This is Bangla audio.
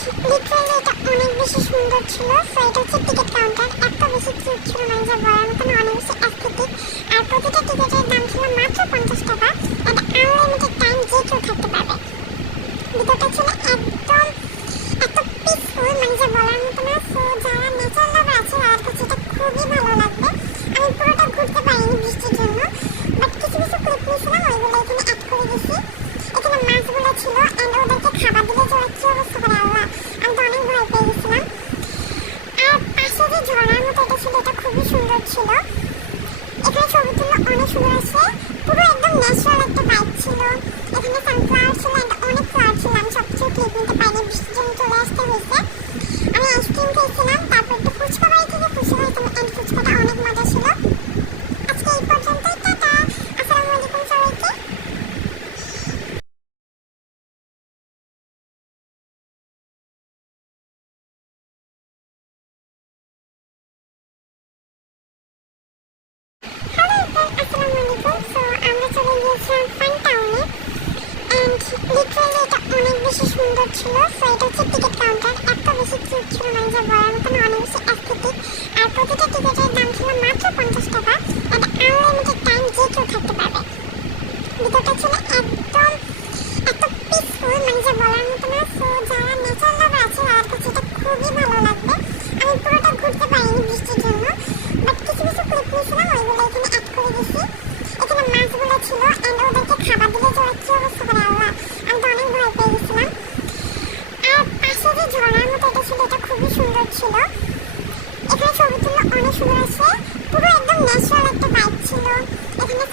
লিটারালি এটা অনেক বেশি সুন্দর ছিল। সো এটা হচ্ছে টিকিট কাউন্টার, এত বেশি কিউট ছিল মানে যা বলার মতো না, অনেক বেশি অ্যাস্থেটিক। আর প্রতিটা টিকিটের দাম ছিল মাত্র 50 টাকা। এটা আনলিমিটেড টাইম যে কেউ থাকতে পারবে। ভিতরটা ছিল একদম এত পিসফুল মানে যা বলার মতো না। সো যারা নেচার লাভার আছে তাদের কাছে এটা খুবই ভালো লাগবে। আমি পুরোটা ঘুরতে পারিনি বৃষ্টির জন্য, বাট কিছু কিছু ক্লিপ নিয়েছিলাম, ওইগুলো এখানে অ্যাড করে দিয়েছি। এখানে মাছগুলো ছিল অ্যান্ড ওদেরকে খাবার দিলে যে ওরা কি অবস্থা করে আল্লাহ, আমি তো অনেক ভয় পেয়ে গেছিলাম। আর পাশে যে ঝর্ণার মতো এটা ছিল, এটা খুবই সুন্দর ছিল। এখানে ছবি তুললে অনেক সুন্দর আসে, পুরো একদম ন্যাচারাল একটা ভাইব ছিল। এখানে সানফ্লাওয়ার ছিল অ্যান্ড অনেক ফ্লাওয়ার ছিল। আমি সব কিছু ক্লিপ নিতে পারিনি, বৃষ্টির জন্য চলে আসতে হয়েছে। আমি আইসক্রিম খেয়েছিলাম, তারপর একটু ফুচকা বাড়ি থেকে ফুচকা খাইতাম অ্যান্ড ফুচকাটা অনেক মজা ছিল। আজকে এই পর্যন্তই, টাটা, আসসালামু আলাইকুম সবাইকে। হ্যালো আসসালামু আলাইকুম। সো আমরা চলে গিয়েছিলাম ফান টাউনে অ্যান্ড লিটারালি এটা অনেক বেশি সুন্দর ছিল। সো এটা হচ্ছে টিকিট কাউন্টার, এত বেশি কিউট ছিল মানে যা বলার মতো না, অনেক বেশি অ্যাস্থেটিক। আর প্রতিটা টিকিটের দাম ছিল মাত্র 50 টাকা। এটা আনলিমিটেড টাইম যে কেউ থাকতে পারবে। ভিতরটা ছিল একদম এত পিসফুল মানে যা বলার মতো না। সো যারা নেচার লাভার আছে তাদের কাছে এটা খুবই ভালো লাগবে। আমি পুরোটা ঘুরতে পারিনি বৃষ্টির জন্য, বাট কিছু কিছু ক্লিপ নিয়েছিলাম, ওইগুলো এখানে অ্যাড করে দিয়েছি। এখানে মাছগুলো ছিল অ্যান্ড ওদেরকে খাবার দিলে যে ওরা কি অবস্থা করে আল্লাহ, আমি তো অনেক ভয় পেয়ে গেছিলাম। আর পাশে যে ঝর্ণার মতো এটা ছিল, এটা খুবই সুন্দর ছিল। এখানে ছবি তুললে অনেক সুন্দর আসে, পুরো একদম ন্যাচারাল একটা ভাইব ছিল। এখানে